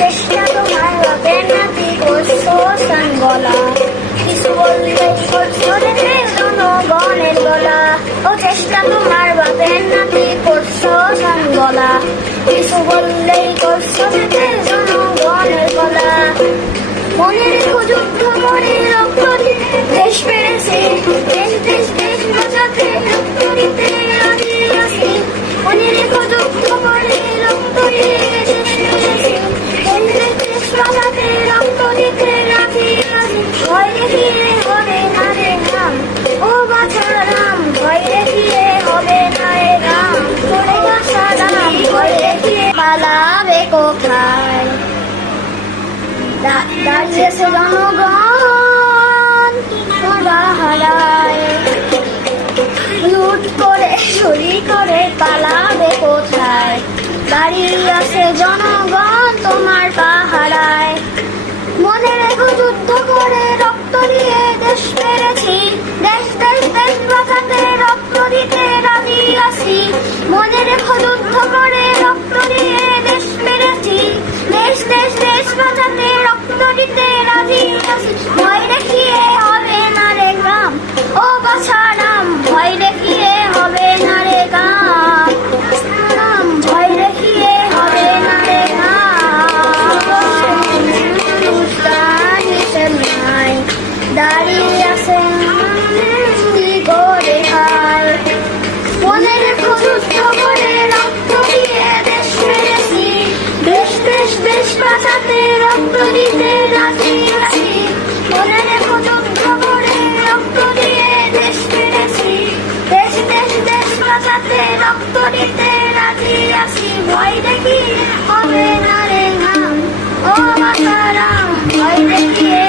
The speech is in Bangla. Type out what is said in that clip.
চেষ্টা তোমার হবে না, কি করছো সান গলা, কিছু বললে করছো রেখে জনগণের গলা। ও চেষ্টা তোমার হবে না, কি করছো সান গলা, কিছু বললেই করছো রেখে জনগণের গলা। মনে রেখো যুদ্ধ করে রক্ত দিতে দেশ পেরেছে, দেশ দেশ দেশ বাঁচাতে রক্ত দিতে রাজি আছি। মনে রেখো যুদ্ধ করে রক্ত দিয়ে দেশ পেরেছে, দেশ দেশ দেশ বাঁচাতে রক্ত দিতে রাজি আছি। ভয় দেখিয়ে হবে না রে রাম, ও বাছা রাম, ভয় দেখিয়ে হবে না রে রাম, তোরে বাছা রাম, ভয় দেখিয়ে পালাবে কোথায়। দাঁড়িয়েছে জনগণ তোমার বাহারায়, লুট করে চুরি করে পালাবে কোথায়। দাঁড়িয়ে আছে জনগণ তোমার পাহারায়। মনে রেখো যুদ্ধ করে রক্ত দিয়ে দেশ পেরেছি, দেশ দেশ দেশ বাঁচাতে রক্ত দিতে রাজি আছি। মনে রেখো যুদ্ধ করে রক্ত দিয়ে দেশ পেরেছি, দেশ দেশ দেশ বাঁচাতে রক্ত দিতে রাজি আছি। ভয় দেখিয়ে হবে না রে গ্রাম, ও বাছা রাম, ভয় দেখিয়ে হবে না রে গ্রাম, রাম, ভয় দেখিয়ে হবে না রে গ্রাম। দাঁড়িয়ে আছেন কি করে খায়। মনে রেখো যুদ্ধ করে রক্ত দিয়ে দেশ পেরেছি, দেশ দেশ দেশ বাঁচাতে রক্ত দিতে রাজি আছি। মনে রেখো যুদ্ধ করে রক্ত দিয়ে দেশ পেরেছি, দেশ দেশ দেশ বাঁচাতে রক্ত দিতে রাজি আছি। ভয় দেখি হবে না রে ঘাম, ও বাছা রাম, ভয় দেখিয়ে